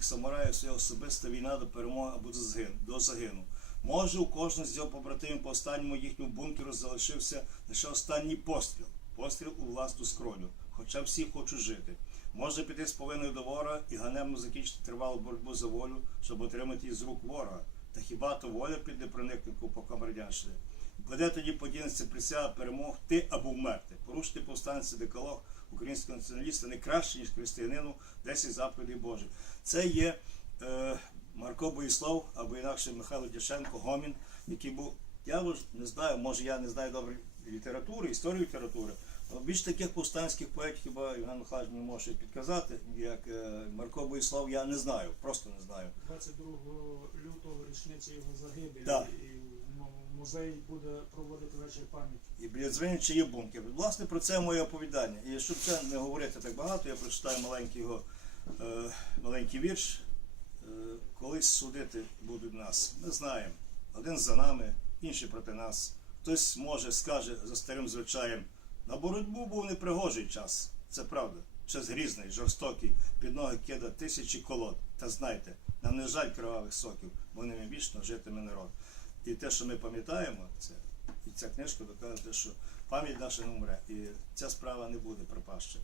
самураїв це особиста війна до перемоги або до загину. Може, у кожного з його побратимів по останньому їхньому бункеру залишився лише останній постріл. Постріл у власну скроню. Хоча всі хочуть жити. Може піти з половиною до ворога і ганебно закінчити тривалу боротьбу за волю, щоб отримати її з рук ворога. Та хіба то воля піде проникнику по камердянщини? Куди тоді подінеться присяга перемог ти або вмерти? Порушити повстанці деколог українського націоналіста не краще, ніж християнину 10 заповідей Божих. Це є е, Марко Боїслав або інакше Михайло Дяченко, Гомін, який був. Я не знаю, може я не знаю добре літератури, історії літератури. але Більш таких повстанських поетів, хіба Іван Михайлович мені може підказати, як е, Марко Боїслав, я не знаю, просто не знаю. 22 лютого річниці його загибелі Так. і музей буде проводити вечір пам'яті. І біля дзвіничі є бункер. Власне, про це моє оповідання. І щоб це не говорити так багато, я прочитаю маленький його е, маленький вірш. Е, колись судити будуть нас. Ми знаємо. Один за нами, інший проти нас. Хтось може скаже за старим звичаєм. На боротьбу був непригожий час. Це правда. Час грізний, жорстокий, під ноги кида тисячі колод. Та знайте, нам не жаль кривавих соків, бо ними вічно житиме народ. І те, що ми пам'ятаємо, це і ця книжка доказує, що пам'ять наша не умре, і ця справа не буде пропаща.